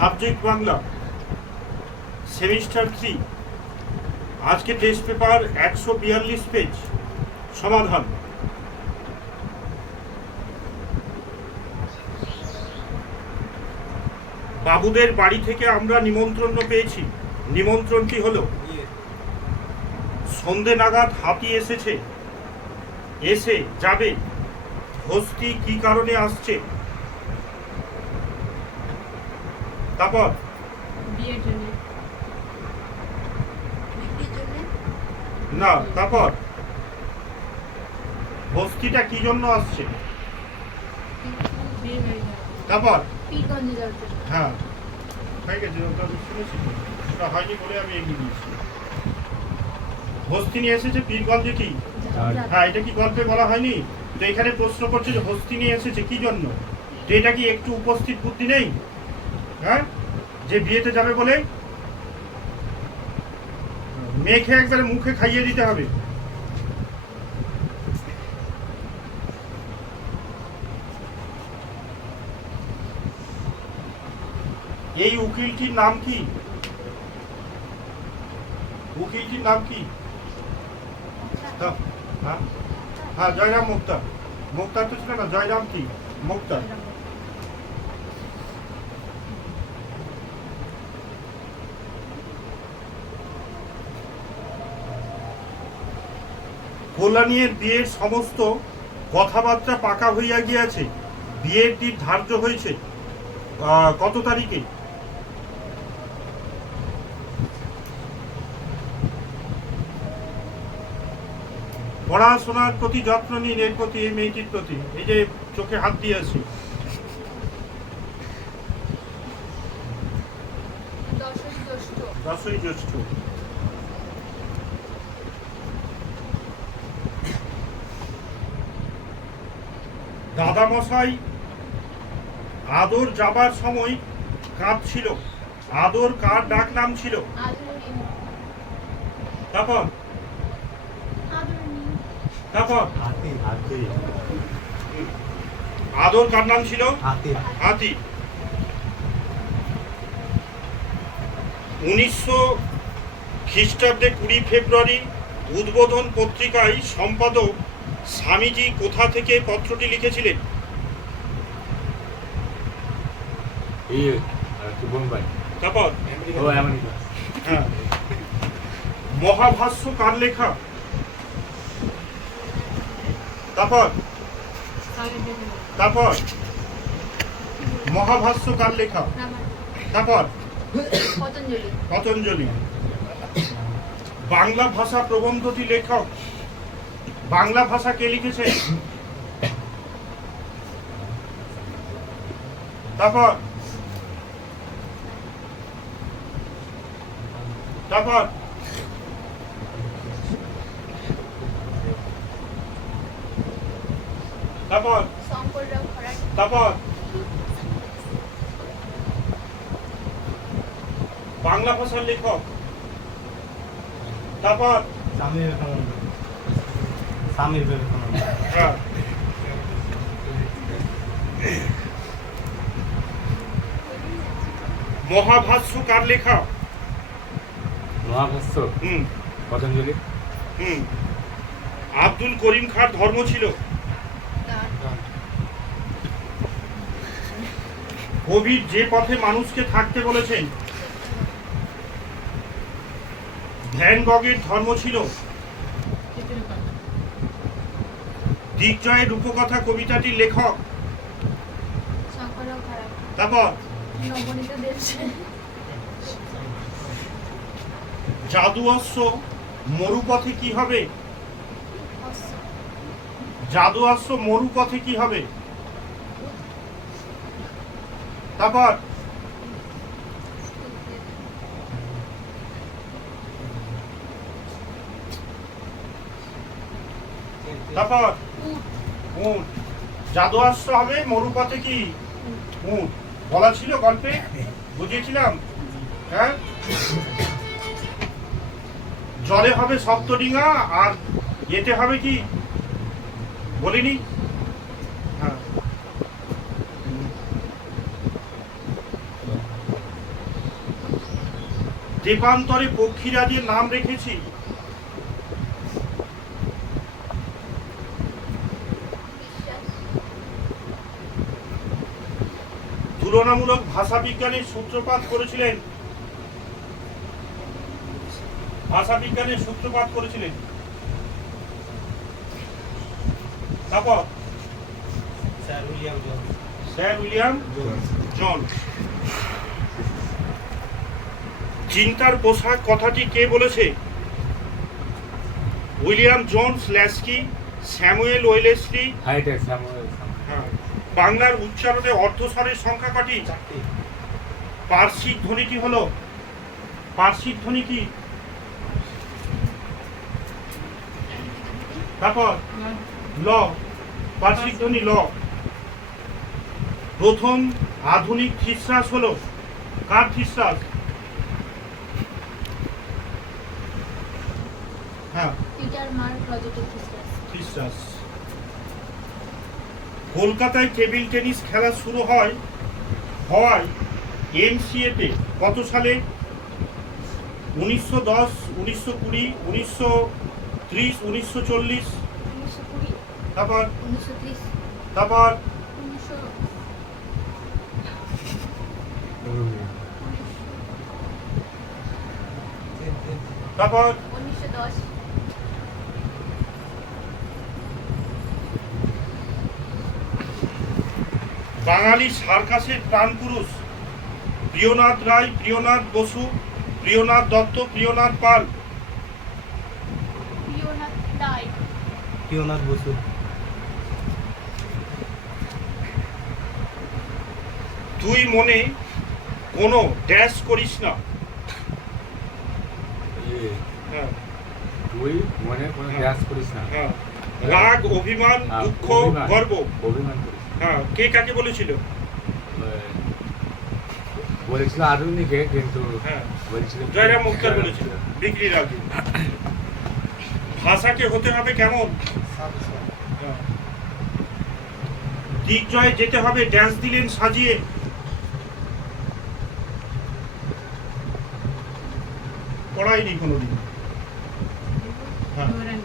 Subject Bangla, semester three. আজকে test paper একশো বিয়াল্লিশ পেজ সমাধান। বাবুদের বাড়ি থেকে আমরা নিমন্ত্রণ পেয়েছি। নিমন্ত্রণটি হলো, সন্ধে নাগাদ হাতি এসেছে। এসে যাবে। হস্তি কি কারণে আসছে? তারপর? বিয়ের জন্য। না তারপর? হস্তিটা কি জন্য আসছে? হয়ে তারপর? হ্যাঁ। হয়ে গেছে ওটা শুনেছি। ওটা হয়নি বলে আমি এগিয়ে দিয়েছি হস্তিনী এসেছে পীরগঞ্জে কি? হ্যাঁ এটা কি গল্পে বলা হয়নি? তো এখানে প্রশ্ন করছে যে হস্তিনী এসেছে কি জন্য? তো এটা কি একটু উপস্থিত বুদ্ধি নেই? হ্যাঁ? যে বিয়েতে যাবে বলে মেখে একবারে মুখে খাইয়ে দিতে হবে। এই উকিলটির নাম কি? উকিলটির নাম কি? হ্যাঁ? হ্যাঁ জয়রাম মুক্তার। মুক্তার তো ছিল না জয়রাম কি? মুক্তার। কল্যাণীর বিয়ের সমস্ত কথাবার্তা পাকা হইয়া গিয়াছে বিয়ের দিন ধার্য হয়েছে। কত তারিখে? পড়াশোনার প্রতি যত্ন নিন এর প্রতি এই মেয়েটির প্রতি। এই যে চোখে হাত দিয়ে আছি। দশই জ্যৈষ্ঠ। দাদামশাই আদর যাবার সময় কাঁদছিল আদর কার ডাক নাম ছিল? তারপর? তারপর? আদর কার নাম ছিল? হাতি। উনিশশো খ্রিস্টাব্দে কুড়ি ফেব্রুয়ারি উদ্বোধন পত্রিকায় সম্পাদক স্বামীজি কোথা থেকে পত্রটি লিখেছিলেন? তারপর? হ্যাঁ। মহাভাষ্য কার লেখা? তারপর? তারপর? মহাভাষ্য কার লেখা? তারপর? পতঞ্জলি। পতঞ্জলি। বাংলা ভাষা প্রবন্ধটি লেখক বাংলা ভাষা কে লিখেছে? তারপর? তারপর? তারপর? তারপর? বাংলা ভাষার লেখক। তারপর? স্বামী বিবেকানন্দ। মহাভাষ্য কার লেখা? মহাভাষ্য? হুম। পতঞ্জলি? হুম। আব্দুল করিম খার ধর্ম ছিল? কবির যে পথে মানুষকে থাকতে বলেছেন ভ্যান গগের ধর্ম ছিল? দিগ্জয়ের রূপকথা কবিতাটির লেখক। তারপর? জাদু অশ্ব মরুপথে কি হবে? জাদু অশ্ব মরুপথে কি হবে? তারপর? তারপর? উট জাদু অশ্ব হবে মরুপথে কি? উট। বলা ছিল গল্পে? বুঝিয়েছিলাম। হ্যাঁ? জলে হবে সপ্তডিঙা আর এতে হবে কি? বলিনি? হ্যাঁ। দেবান্তরে পক্ষীরাজের নাম রেখেছি। তুলনামূলক ভাষা বিজ্ঞানের সূত্রপাত করেছিলেন। ভাষা বিজ্ঞানের সূত্রপাত করেছিলেন। তারপর? Sir William sir William John চিন্তার পোশাক কথাটি কে বলেছে? William Jones Laski Samuel Wellesley. Hi tech Samuel. হ্যাঁ। বাংলার উচ্চারণে অর্ধস্বরের সংখ্যা কটি? চারটি। পার্শ্বিক ধ্বনিটি হলো? পার্শ্বিক ধ্বনি কি? তারপর ল। পার্শ্বিক ধ্বনি ল। প্রথম আধুনিক খ্রিস্টাস হলো? কার খ্রিস্টাস হ্যাঁ। পিটার কলকাতায় টেবিল টেনিস খেলা শুরু হয় হওয়ায় এমসিএতে কত সালে? উনিশশো দশ উনিশশো কুড়ি উনিশশো ত্রিশ উনিশশো চল্লিশ। তারপর? তারপর? তারপর? উনিশশো দশ। বাঙালি সার্কাসের প্রাণপুরুষ। প্রিয়নাথ রায় প্রিয়নাথ বসু প্রিয়নাথ দত্ত প্রিয়নাথ পাল। প্রিয়নাথ বসু। তুই মনে কোনো ড্যাশ করিস না। হ্যাঁ। তুই মনে কোনো হ্যাঁ। গ্যাস করিস না। হ্যাঁ। রাগ অভিমান দুঃখ গর্ব। অভিমান করিস। হ্যাঁ কে কাকে বলেছিল? বলেছিল আধুনিকে কিন্তু হ্যাঁ। বলছিল জয়রাম মুক্তার বলেছিল বিক্রি রাজু ভাষাকে হতে হবে কেমন? হ্যাঁ। দিগ্জয়ে যেতে হবে ড্যান্স দিলেন সাজিয়ে। পড়াইনি কোনোদিন। হ্যাঁ। দৌড়ানি।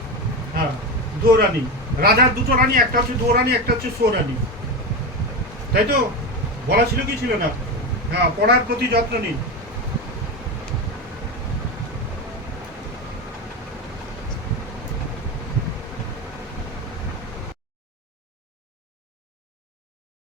হ্যাঁ দৌরানি রাজার দুটো রানী একটা হচ্ছে দৌরানি একটা হচ্ছে সৌরানি তাই তো? বলা ছিল কি ছিল না? হ্যাঁ পড়ার প্রতি যত্ন নিন।